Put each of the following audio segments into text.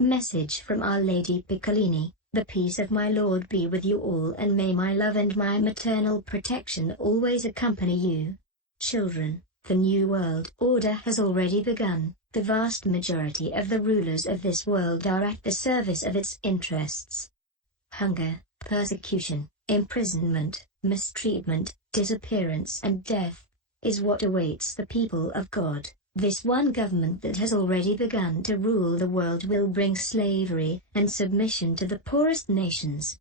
Message from Our Lady Piccolini. The peace of my Lord be with you all, and may my love and my maternal protection always accompany you. Children, the New World Order has already begun. The vast majority of the rulers of this world are at the service of its interests. Hunger, persecution, imprisonment, mistreatment, disappearance and death is what awaits the people of God. This one government that has already begun to rule the world will bring slavery and submission to the poorest nations.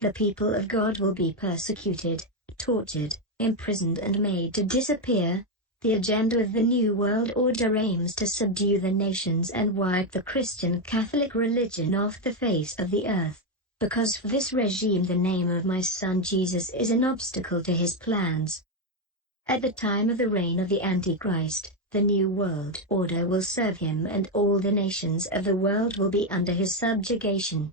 The people of God will be persecuted, tortured, imprisoned and made to disappear. The agenda of the New World Order aims to subdue the nations and wipe the Christian Catholic religion off the face of the earth. Because for this regime the name of my Son Jesus is an obstacle to his plans. At the time of the reign of the Antichrist, the New World Order will serve him and all the nations of the world will be under his subjugation.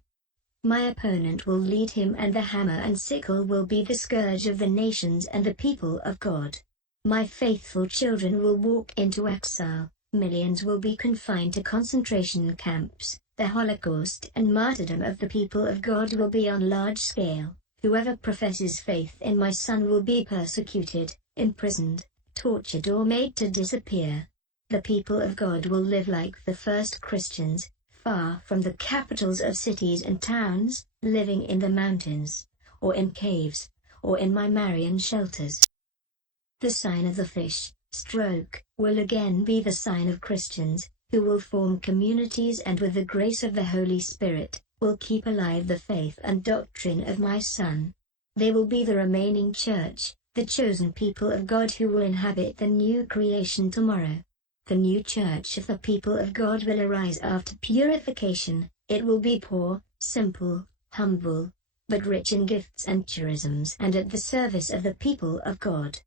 My opponent will lead him and the hammer and sickle will be the scourge of the nations and the people of God. My faithful children will walk into exile, millions will be confined to concentration camps, the Holocaust and martyrdom of the people of God will be on large scale. Whoever professes faith in my Son will be persecuted, imprisoned, tortured or made to disappear. The people of God will live like the first Christians, far from the capitals of cities and towns, living in the mountains, or in caves, or in my Marian shelters. The sign of the fish, stroke, will again be the sign of Christians, who will form communities and with the grace of the Holy Spirit, will keep alive the faith and doctrine of my Son. They will be the remaining church, the chosen people of God who will inhabit the new creation tomorrow. The new church of the people of God will arise after purification. It will be poor, simple, humble, but rich in gifts and charisms and at the service of the people of God.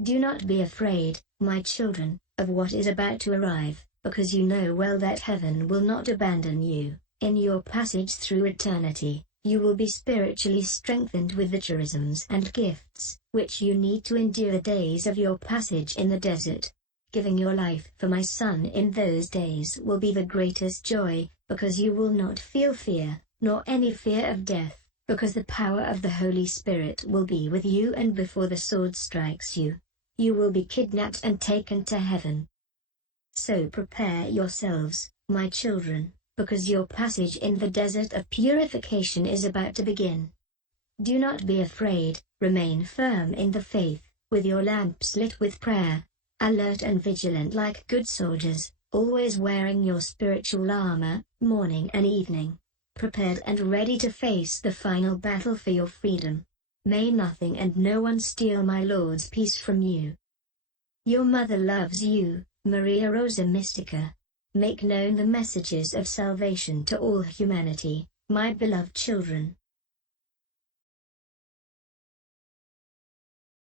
Do not be afraid, my children, of what is about to arrive, because you know well that heaven will not abandon you. In your passage through eternity, you will be spiritually strengthened with the charisms and gifts, which you need to endure the days of your passage in the desert. Giving your life for my Son in those days will be the greatest joy, because you will not feel fear, nor any fear of death, because the power of the Holy Spirit will be with you and before the sword strikes you, you will be kidnapped and taken to heaven. So prepare yourselves, my children, because your passage in the desert of purification is about to begin. Do not be afraid, remain firm in the faith, with your lamps lit with prayer, alert and vigilant like good soldiers, always wearing your spiritual armor, morning and evening, prepared and ready to face the final battle for your freedom. May nothing and no one steal my Lord's peace from you. Your mother loves you, Maria Rosa Mystica. Make known the messages of salvation to all humanity, my beloved children.